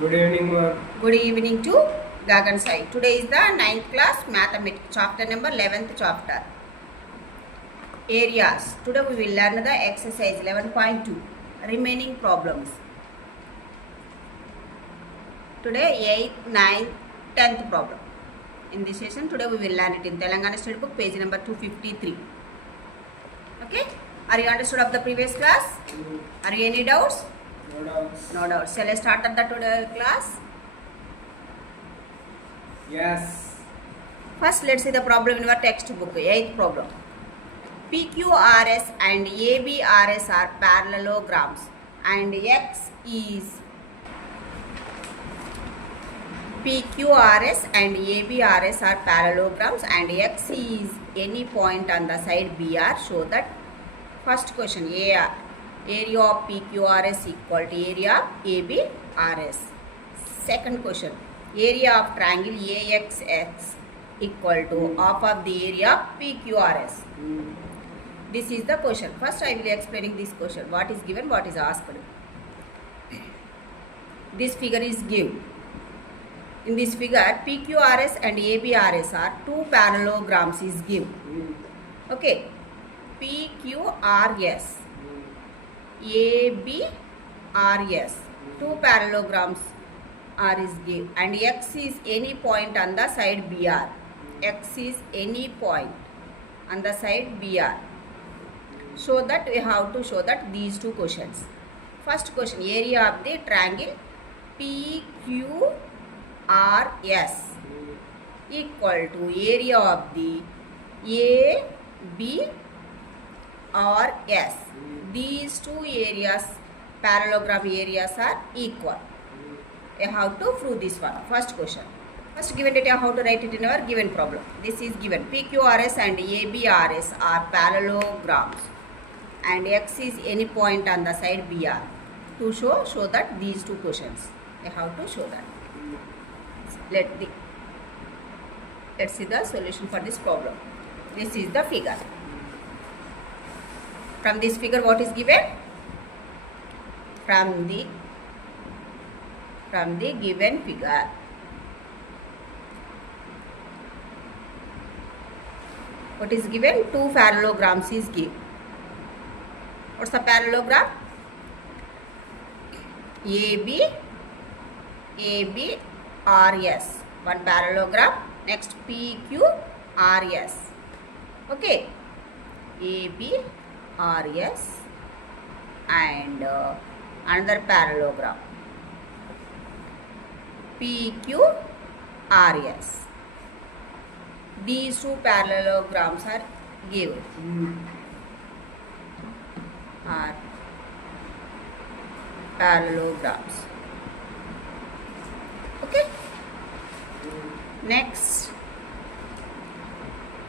Good evening, ma'am. Good evening to Gagan Sai. Today is the 9th class mathematics chapter number 11th chapter. Areas. Today we will learn the exercise 11.2 remaining problems. Today 8th, 9th, 10th problem. In this session today we will learn it in Telangana State Book page number 253. Okay? Are you understood of the previous class? Are you any doubts? No doubts. No doubts. Shall I start at the today class? Yes. First, let's see the problem in our textbook. 8th problem. PQRS and ABRS are parallelograms and X is PQRS and ABRS are parallelograms and X is any point on the side BR. Show that. First question, area of PQRS equal to area of ABRS. Second question, area of triangle AXX equal to half of the area of PQRS. This is the question. First I will explaining this question. What is given, what is asked. This figure is given. In this figure, PQRS and ABRS are two parallelograms is given. Okay. PQRS, ABRS, two parallelograms are is given, and X is any point on the side BR. X is any point on the side BR. So that we have to show that these two questions. First question, area of the triangle PQRS equal to area of the ABRS. These two areas, parallelogram areas are equal. We have to prove this one. First question. First given data, how to write it in our given problem. This is given. PQRS and ABRS are parallelograms and X is any point on the side BR. To show that these two questions. We have to show that. Let's see the solution for this problem. This is the figure. From this figure, what is given? From the given figure, what is given? Two parallelograms is given. What's the parallelogram? ABRS. One parallelogram. Next PQRS. Okay. ABRS and another parallelogram PQRS. These two parallelograms are given. Are parallelograms. Okay. Next,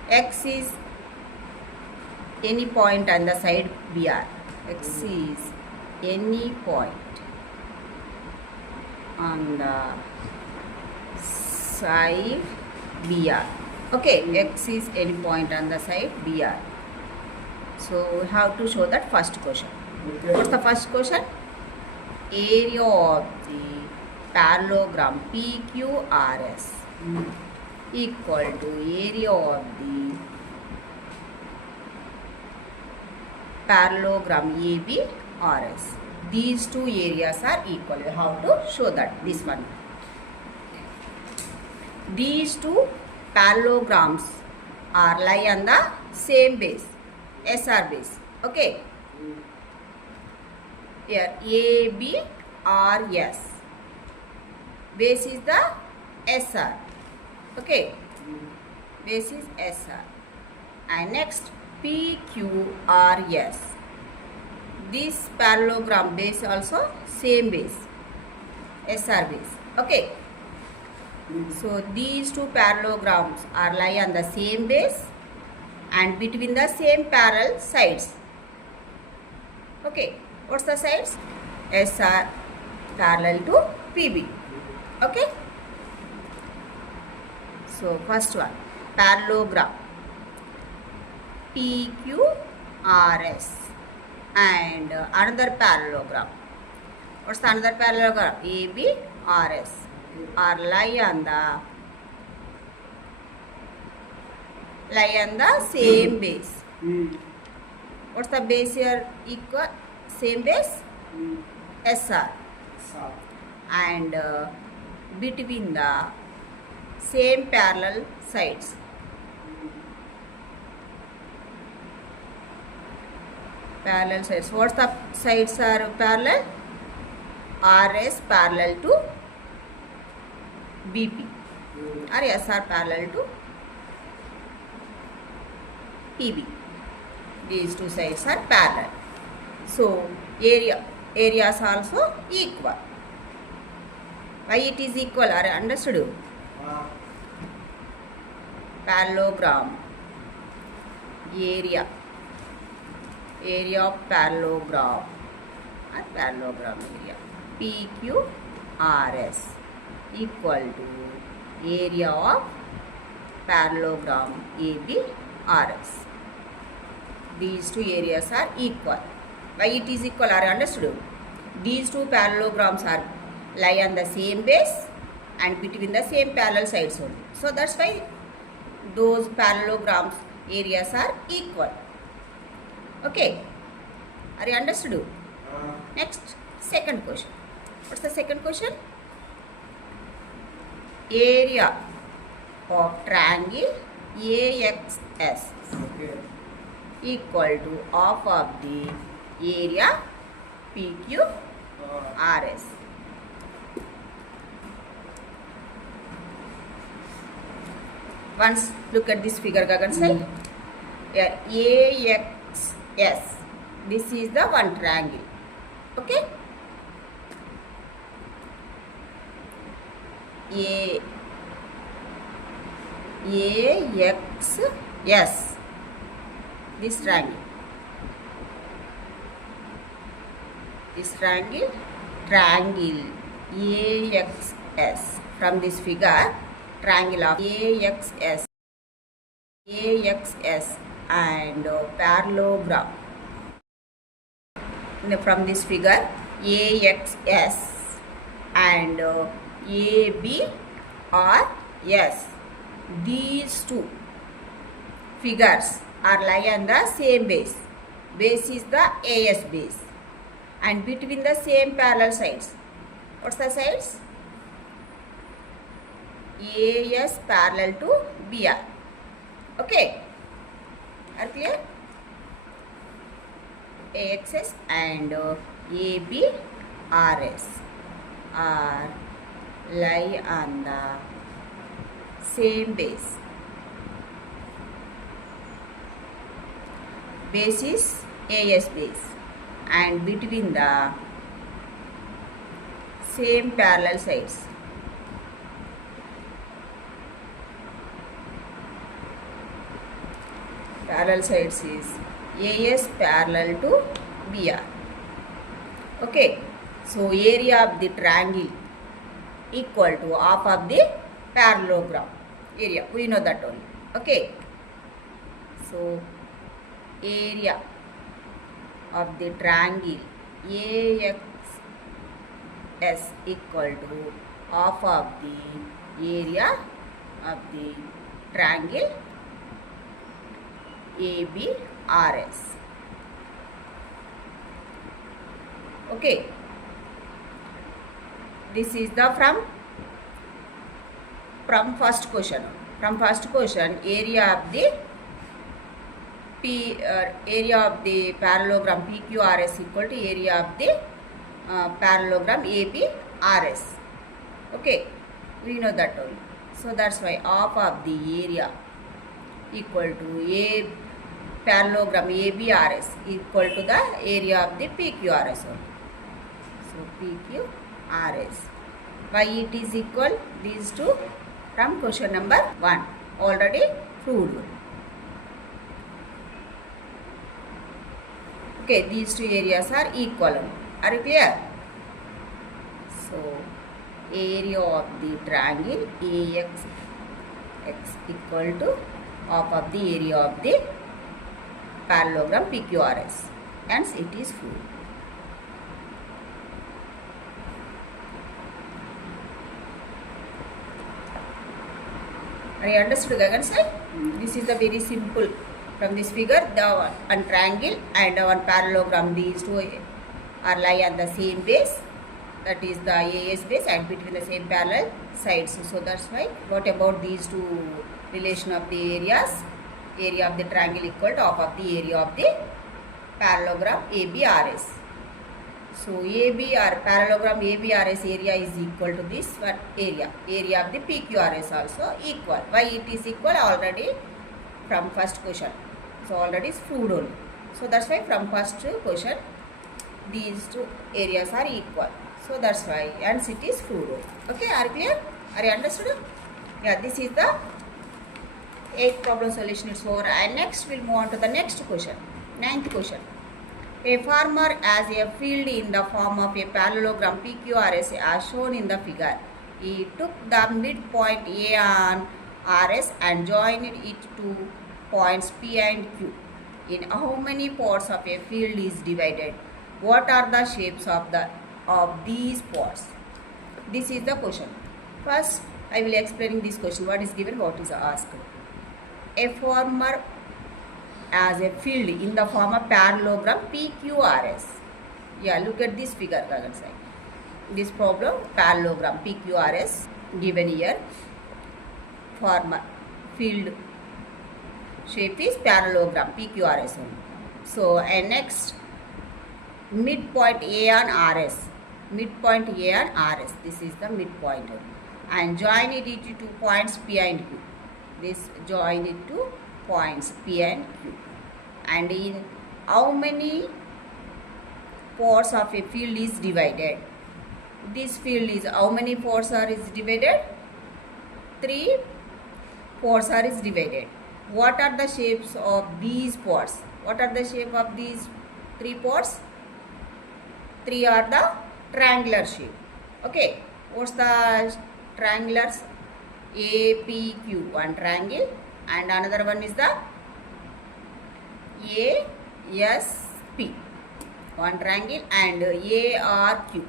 X is any point on the side BR. X is any point on the side BR. Okay, X is any point on the side BR. So we have to show that first question. Okay. What's the first question? Area of the parallelogram PQRS equal to area of the parallelogram ABRS. These two areas are equal. You have to show that this one. These two parallelograms are lie on the same base, SR base. Okay. Here ABRS. Base is the SR. Okay. Base is SR. And next PQRS. This parallelogram base also same base, SR base. Okay. So these two parallelograms are lie on the same base and between the same parallel sides. Okay. What's the sides? SR parallel to PB. Okay. So first one, parallelogram PQRS and another parallelogram. What's the another parallelogram? RS are lie on the same base. What's the base here? Equal same base? SR. And between the same parallel sides. Parallel sides. What's the sides are parallel? RS parallel to BP or SR parallel to PB. These two sides are parallel. So areas also equal. Why it is equal? Are understood? Parallelogram area of parallelogram or parallelogram area PQRS equal to area of parallelogram ABRS. These two areas are equal. Why it is equal? Are understood? These two parallelograms are lie on the same base and between the same parallel sides only. So that's why those parallelograms areas are equal. Okay. Are you understood? Next, second question. What's the second question? Area of triangle AXS equal to half of the area PQRS. Once look at this figure, Gagan. Here AXS. This is the one triangle. Okay. AXS. This triangle. Triangle AXS. From this figure, triangle of AXS and parallelogram. From this figure, AXS and ABRS. These two figures are lie on the same base. Base is the AS base. And between the same parallel sides. What's the sides? AS parallel to BR. Okay. Are clear? AXS and ABRS are lie on the same base. Base is AS base and between the same parallel sides. Parallel sides is AS parallel to BR. Okay. So area of the triangle equal to half of the parallelogram area. We know that only. Okay. So area of the triangle AXS equal to half of the area of the triangle ABRS. Okay. This is the from first question. From first question, area of the parallelogram PQRS equal to area of the parallelogram ABRS. Okay, we know that only. So that's why half of the area equal to parallelogram ABRS equal to the area of the PQRS only. So PQRS. Why it is equal? These two from question number 1 already proved. Okay, these two areas are equal. Are you clear? So area of the triangle AXS equal to half of the area of the parallelogram PQRS. Hence it is full. Are you understood, Gagan sir? This is the very simple. From this figure, the one triangle and one parallelogram, these two are lie on the same base. That is the AS base and between the same parallel sides. So that's why. What about these two relation of the areas? Area of the triangle equal to half of the area of the parallelogram ABRS. So AB or parallelogram ABRS area is equal to this one area. Area of the PQRS also equal. Why it is equal? Already from first question. So already is proved only. So that's why from first question these two areas are equal. So that's why, and it is proved. Okay, are you clear? Are you understood? Yeah, this is the 8th problem solution is over. And next we'll move on to the next question. 9th question. A farmer has a field in the form of a parallelogram PQRS as shown in the figure. He took the midpoint A on RS and joined it to points P and Q. In how many parts of a field is divided? What are the shapes of these parts? This is the question. First, I will explain this question. What is given? What is asked? A farmer as a field in the form of parallelogram PQRS. Yeah, look at this figure. This problem, parallelogram PQRS given here. Farmer field shape is parallelogram PQRS only. So, and next midpoint A on RS. Midpoint A on RS. This is the midpoint. And join it to points P and Q. This join it to points P and Q. And in how many parts of a field is divided? This field is how many parts are is divided? 3 parts are is divided. What are the shapes of these parts? What are the shape of these 3 parts? 3 are the triangular shape. Okay. What's the triangulars? APQ, one triangle, and another one is the ASP, one triangle, and ARQ,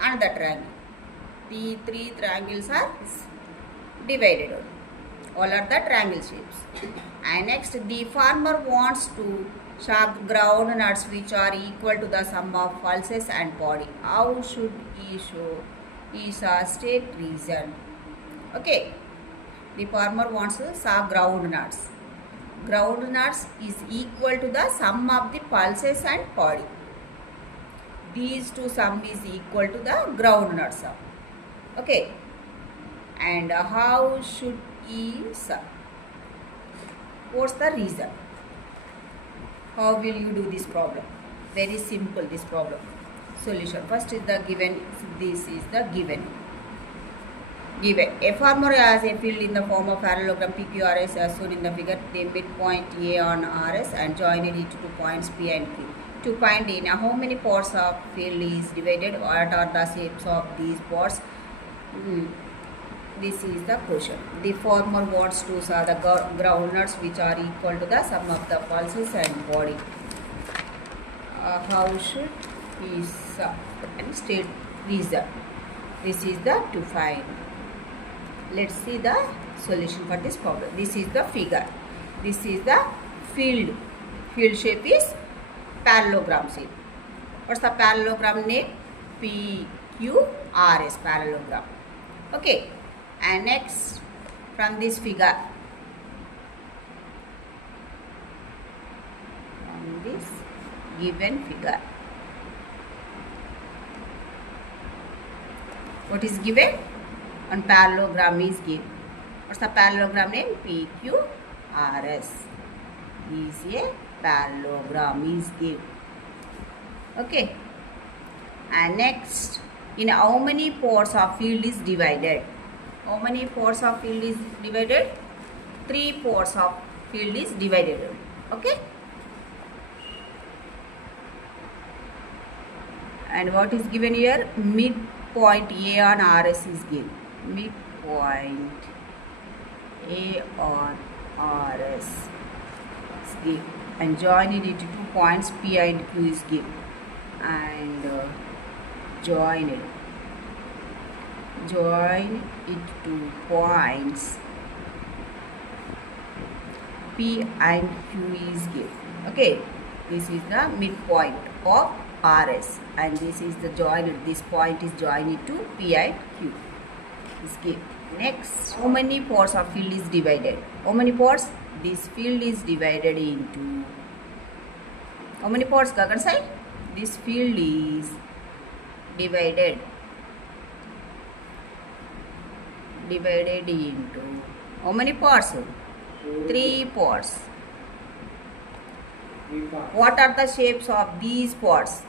another triangle. The 3 triangles are divided. All are the triangle shapes. And next, the farmer wants to sharp ground nuts which are equal to the sum of pulses and body. How should he show is a state reason? Okay, the farmer wants to saw ground nuts. Ground nuts is equal to the sum of the pulses and body. These two sum is equal to the ground nut sum. Okay, and how should he sum? What's the reason? How will you do this problem? Very simple, this problem. Solution. First is the given. This is the given. Given. A farmer has a field in the form of parallelogram PQRS as shown in the figure. The midpoint A on RS and join it to points P and Q. To find in how many parts of field is divided, what are the shapes of these parts? This is the question. The farmer wants to saw the ground nuts which are equal to the sum of the pulses and body. How should he sum? And state reason. This is the to find. Let's see the solution for this problem. This is the figure. This is the field. Field shape is parallelogram shape. What's the parallelogram name? PQRS, parallelogram. Okay. And next, from this figure. From this given figure. What is given? On parallelogram is given. What's the parallelogram name? PQRS. Is a parallelogram is given. Okay. And next, in how many parts of field is divided? How many parts of field is divided? 3 parts of field is divided. Okay. And what is given here? Midpoint A on RS is given. Midpoint A on RS is given. And join it into 2 points P and Q is given. And join it to points P and Q is given. Okay, this is the midpoint of RS and this is the joined, this point is joined to P and Q is given. Next, how many parts of field is divided? How many parts? This field is divided into how many parts, Gagan Sai? This field is divided into how many parts? 3 parts. What are the shapes of these parts?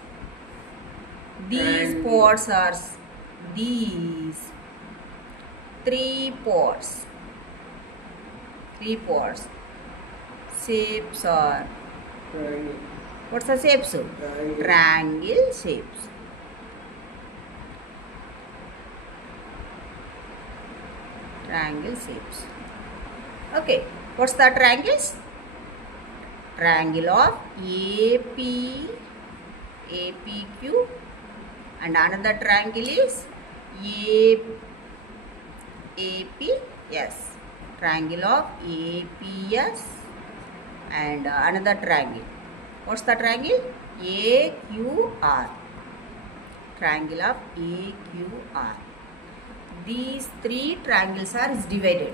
These parts are these 3 parts. 3 parts. Shapes are Triangle. what's the shapes? Triangle shapes. Triangle shapes. Okay, what's the triangles? Triangle of APQ and another triangle is APS. Triangle of APS and another triangle. What's the triangle? AQR. Triangle of AQR. These 3 triangles are divided.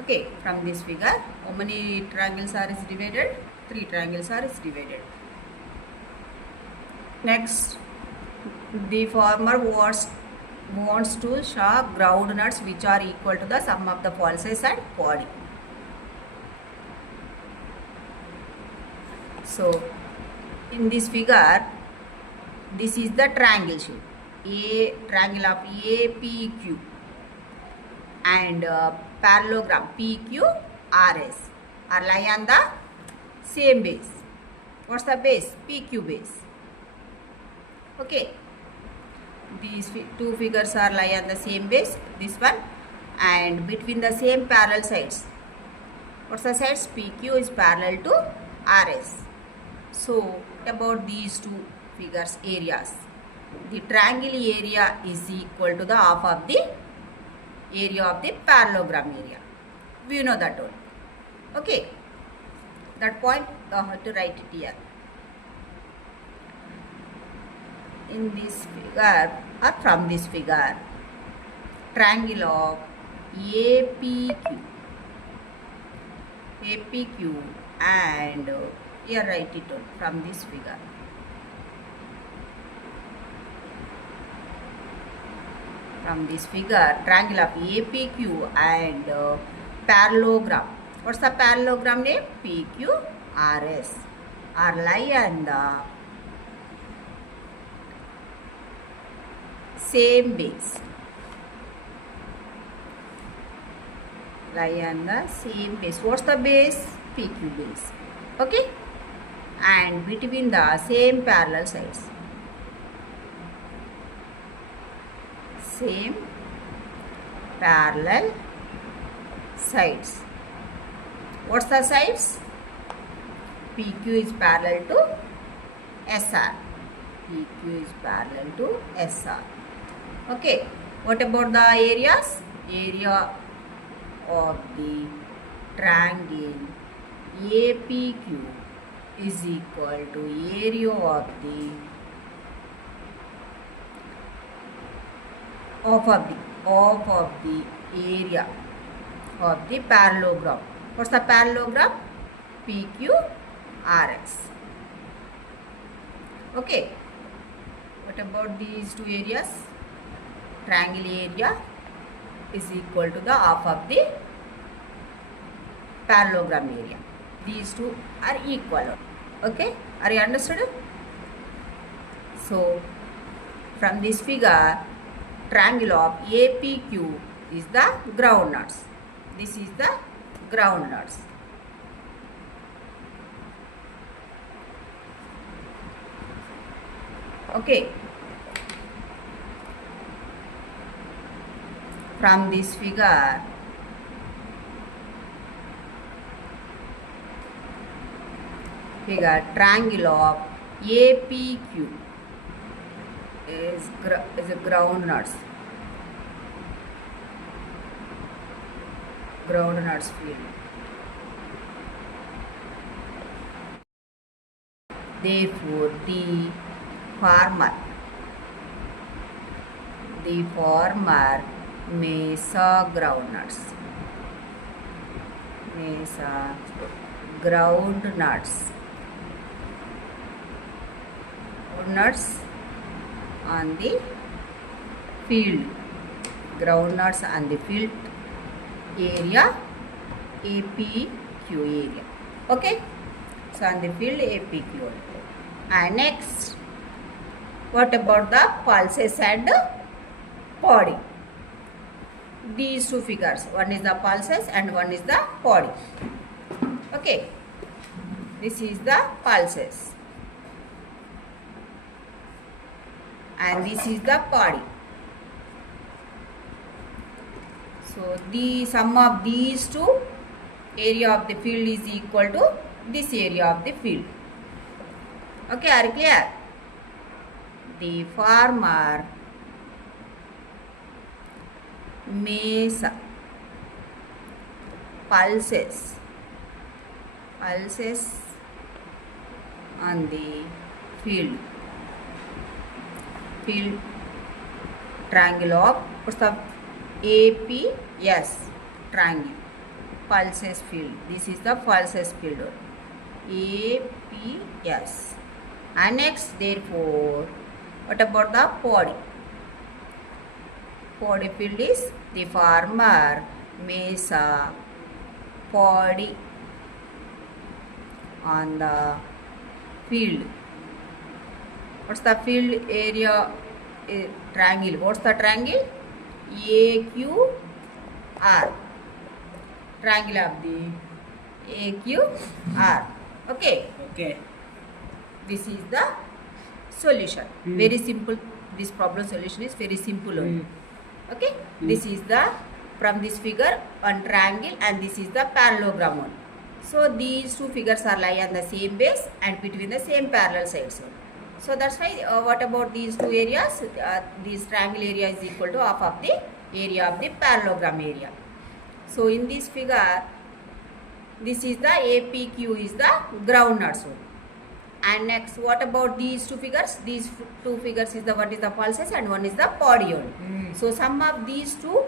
Okay, from this figure, how many triangles are divided? 3 triangles are divided. Next, the farmer wants to shock groundnuts which are equal to the sum of the pulses and body. So, in this figure, this is the triangle shape. A triangle of APQ and parallelogram PQRS are lie on the same base. What's the base? PQ base. Okay. These 2 figures are lie on the same base. This one and between the same parallel sides. What's the sides? PQ is parallel to RS. So, what about these 2 figures areas? The triangle area is equal to the half of the area of the parallelogram area. We know that one. Okay. That point you have to write it here. In this figure or from this figure, triangle of APQ and here write it from this figure. From this figure, triangle of APQ and parallelogram. What's the parallelogram name? PQRS are lie on the same base. Lie on the same base. What's the base? PQ base. Okay? And between the same parallel sides. Same parallel sides. What's the sides? PQ is parallel to SR. PQ is parallel to SR. Okay. What about the areas? Area of the triangle APQ is equal to area of the area of the parallelogram. What's the parallelogram? PQRS. Okay. What about these 2 areas? Triangle area is equal to the half of the parallelogram area. These 2 are equal. Okay. Are you understood? So, from this figure, triangle of APQ is the ground nuts. This is the ground nuts. Okay. From this figure, triangle of APQ is a ground nuts. Ground nuts field. Therefore, farmer the farmer may sow groundnuts. Groundnuts on the field. Groundnuts on the field area APQ area. Okay. So on the field APQ. And next, what about the pulses and body? These two figures, one is the pulses and one is the body. Okay, this is the pulses and this is the body. So the sum of these two area of the field is equal to this area of the field. Okay, are you clear? The farmer may sow pulses on the field triangle of what's the APS triangle, pulses field. This is the pulses field, APS. And next, therefore, what about the body? Body field is the farmer may sow body on the field. What's the field area triangle? What's the triangle? AQR. Triangle of the AQR. Okay. Okay. This is the solution. Very simple. This problem solution is very simple only. Okay. This is the, from this figure, one triangle and this is the parallelogram one. So these two figures are lie on the same base and between the same parallel sides. So that's why what about these two areas? This triangle area is equal to half of the area of the parallelogram area. So in this figure, this is the APQ is the groundnuts one. And next, what about these two figures? These two figures is the one is the pulses and one is the body only. So sum of these two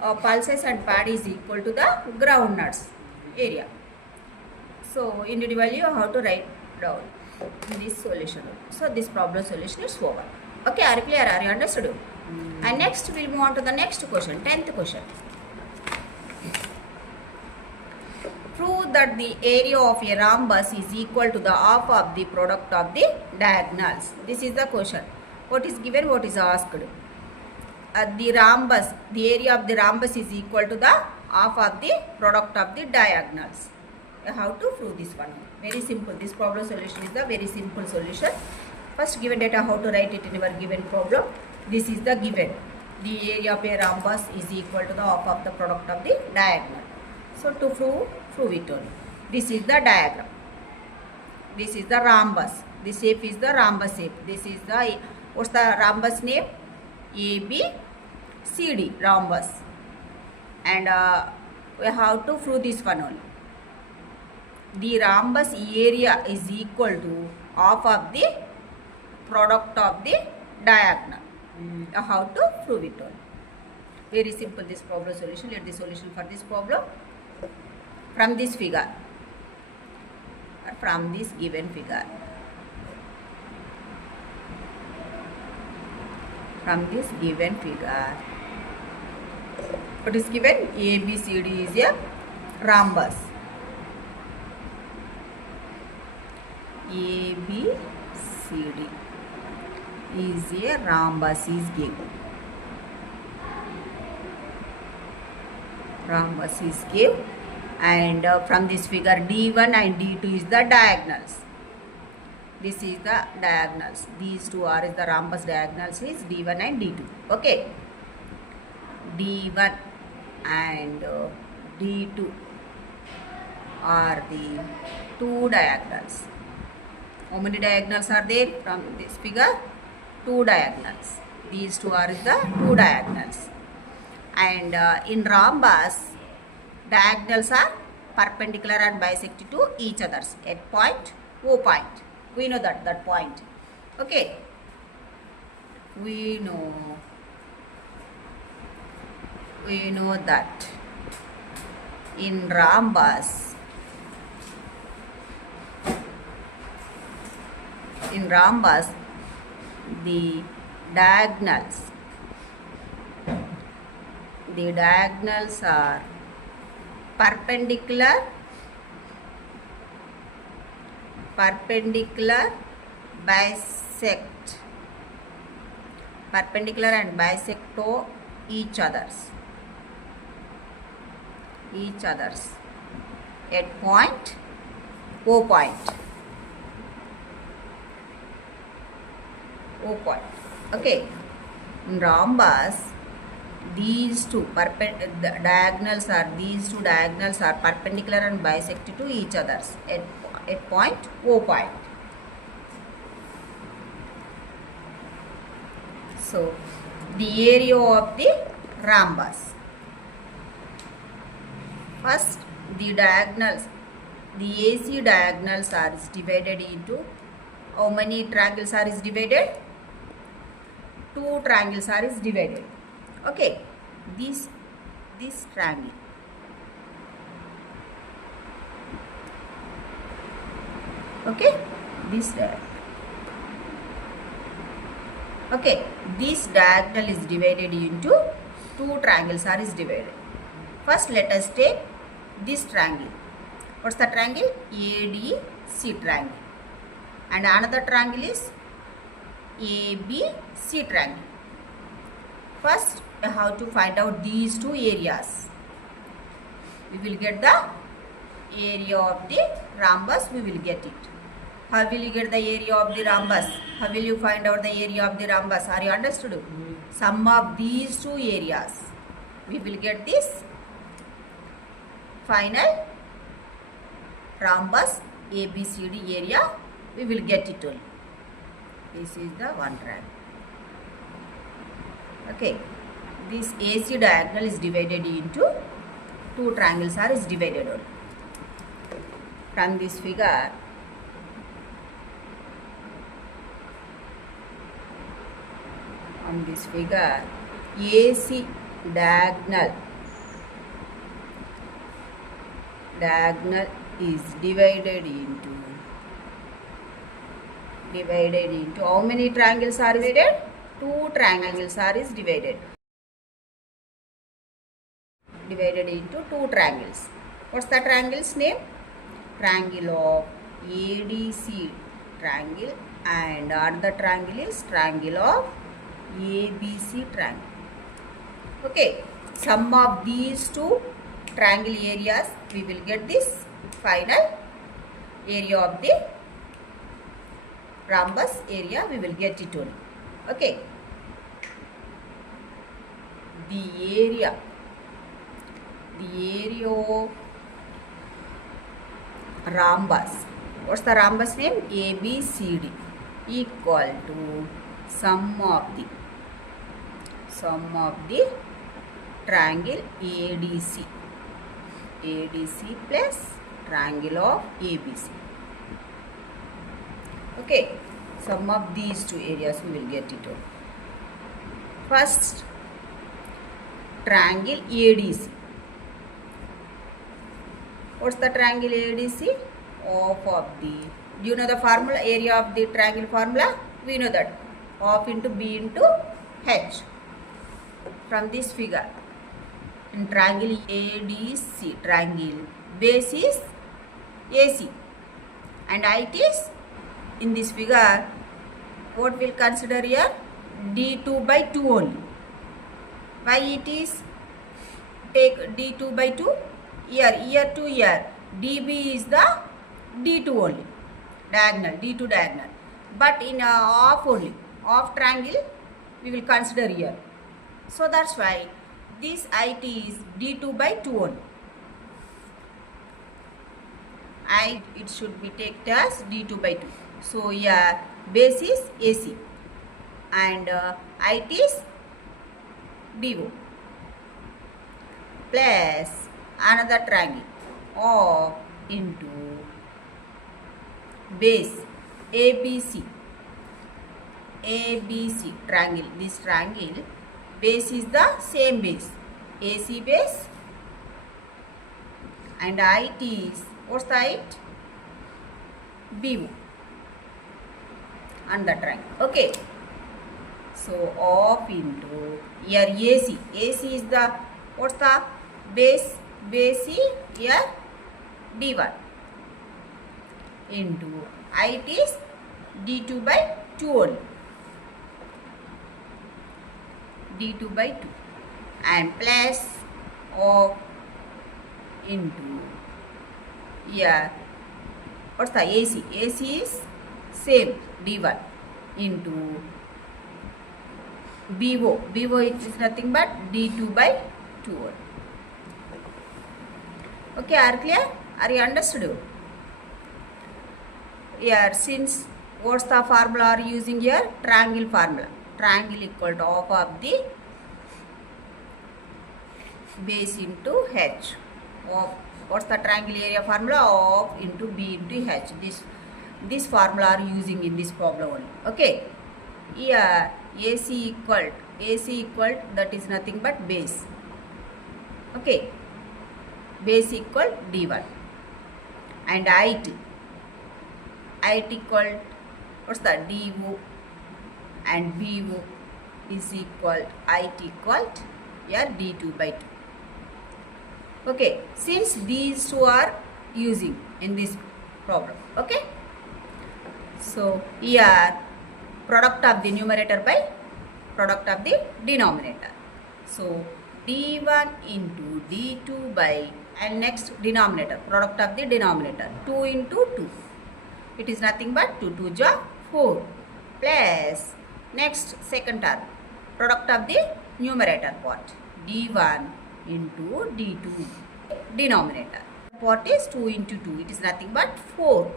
pulses and body is equal to the groundnuts area. So individually you have to write down this solution. So this problem solution is over. Okay, are you clear? Are you understood? And next we'll move on to the next question, 10th question. Prove that the area of a rhombus is equal to the half of the product of the diagonals. This is the question. What is given, what is asked? The rhombus, the area of the rhombus is equal to the half of the product of the diagonals. How to prove this one? Very simple. This problem solution is the very simple solution. First, given data, how to write it in our given problem. This is the given. The area of a rhombus is equal to the half of the product of the diagonal. So to prove it only. This is the diagram. This is the rhombus. This shape is the rhombus shape. This is the, what's the rhombus name? ABCD rhombus. And we have to prove this one only. The rhombus area is equal to half of the product of the diagonal. How to prove it only. Very simple this problem solution. Let the solution for this problem from this figure or from this given figure. From this given figure, what is given? ABCD is a rhombus. ABCD is a rhombus is given. Rhombus is given, and from this figure D1 and D2 is the diagonals. This is the diagonals. These two are the rhombus diagonals is D1 and D2. Okay. D1 and D2 are the two diagonals. How many diagonals are there from this figure? Two diagonals. These two are the two diagonals. And in rhombus, diagonals are perpendicular and bisect to each others at point O point. We know that point. Okay. We know that in rhombus, the diagonals are perpendicular and bisect to each others at point O point. Okay. In rhombus, these two diagonals are perpendicular and bisect to each others at point O point. So the area of the rhombus. First, the AC diagonals are divided into, how many triangles are divided? 2 triangles are divided. Okay, this triangle. Okay, this diagonal. Okay, this diagonal is divided into 2 triangles are divided. First, let us take this triangle. What's the triangle? ADC triangle. And another triangle is ABC triangle. First, we have to find out these 2 areas. We will get the area of the rhombus. We will get it. How will you get the area of the rhombus? How will you find out the area of the rhombus? Are you understood? Sum of these 2 areas. We will get this final rhombus ABCD area. We will get it only. This is the one triangle. Okay. This AC diagonal is divided into 2 triangles are divided only. From this figure, AC diagonal is divided into how many triangles are divided? 2 triangles are divided into 2 triangles. What's the triangle's name? Triangle of ADC triangle, and another triangle is triangle of ABC triangle. Okay, sum of these 2 triangle areas, we will get this final area of the rhombus area. We will get it only. Okay, the area of rhombus. What's the rhombus name? ABCD equal to sum of the triangle ADC plus triangle of ABC. Okay, sum of these 2 areas we will get it all. First, triangle ADC. What's the triangle ADC? Half of the, do you know the formula, area of the triangle formula? We know that, half into B into H. From this figure, in triangle ADC, triangle base is AC and height is, in this figure, what we'll consider here? D2 by 2 only. Why it is take D2 by 2? Here to here, DB is the D2 only, diagonal, D2 diagonal. But in half only, half triangle, we will consider here. So that's why this height is D2 by 2 only. It should be taken as D2 by 2. So here base is AC and height is DO plus another triangle of into base ABC. ABC triangle. This triangle base is the same base. AC base and height is, what's the height? BO and the triangle. Okay. So of into here AC. AC is the, what's the base? Base is here D1 into height is D2 by 2 only. D2 by 2 and plus of into here, what's the AC? AC is same D1 into BO. BO is nothing but D2 by 2 only. Okay, are clear? Are you understood? Here, since what's the formula are using here? Triangle formula. Triangle equal to half of the base into H. Of, what's the triangle area formula? Of into B into H. This formula are using in this problem only. Okay. Here AC equal that is nothing but base. Okay. Base equal D1 and height equal, what's the DO and BO is equal, height equal here D2 by 2. Okay, since these two are using in this problem. Okay, so here product of the numerator by product of the denominator. So D1 into D2 by, and next denominator, product of the denominator, 2 into 2. It is nothing but 2 2 ja 4 plus next second term, product of the numerator part, D1 into D2 denominator. Part is 2 into 2. It is nothing but 4.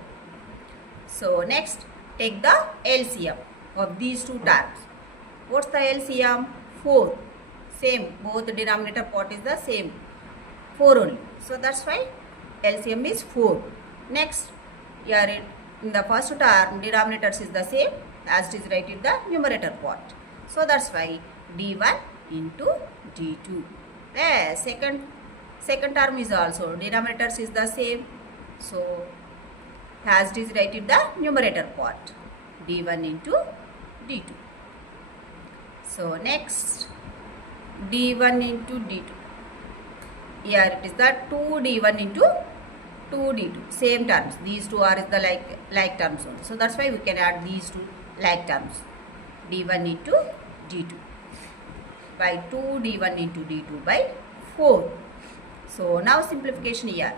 So next take the LCM of these two terms. What's the LCM? 4. Same, both the denominator part is the same, 4 only. So that's why LCM is 4. Next, here in the first term, denominators is the same as it is right in the numerator part. So that's why D1 into D2. Second term is also denominators is the same. So as it is right in the numerator part, D1 into D2. So next, D1 into D2. Here it is the 2D1 into 2D2. Same terms. These two are the like terms only. So that's why we can add these two like terms. D1 into D2 by 2D1 into D2 by 4. So now simplification here.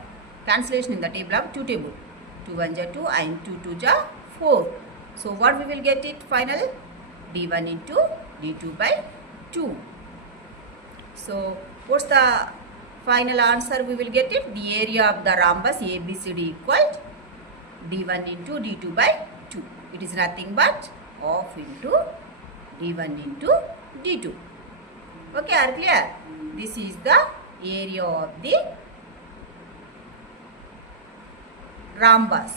Cancellation in the table of 2 table. 2 1 ja 2 and 2 2 ja 4. So what we will get it final? D1 into D2 by 2. So what's the final answer we will get it? The area of the rhombus ABCD equal D1 into D2 by 2. It is nothing but half into D1 into D2. Okay, are clear? This is the area of the rhombus.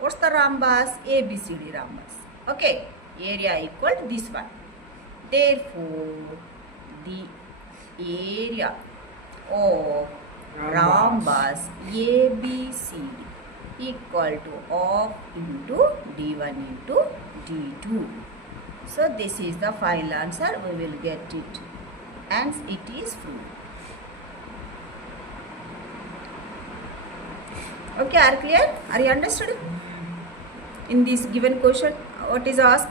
What's the rhombus? ABCD rhombus. Okay, area equal to this one. Therefore, the area of rhombus ABC equal to half into D1 into D2. So this is the final answer. We will get it. And it is proved. Okay, are clear? Are you understood? In this given question, what is asked?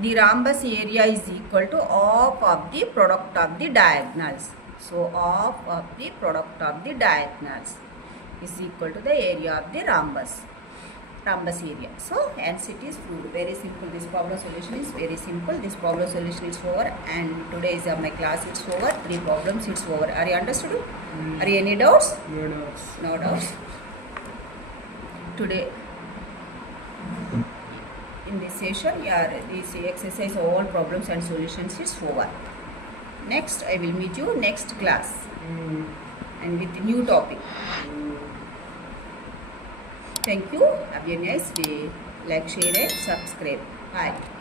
The rhombus area is equal to half of the product of the diagonals. So half of the product of the diagonals is equal to the area of the rhombus area. So hence it is proved. Very simple. This problem solution is very simple. This problem solution is over, and today is my class. It's over. 3 problems. It's over. Are you understood? Are you any doubts? No doubts. No doubts. Today in this session, this exercise, all problems and solutions is over. Next, I will meet you next class and with new topic. Thank you. Have a nice day. Like, share and subscribe. Bye.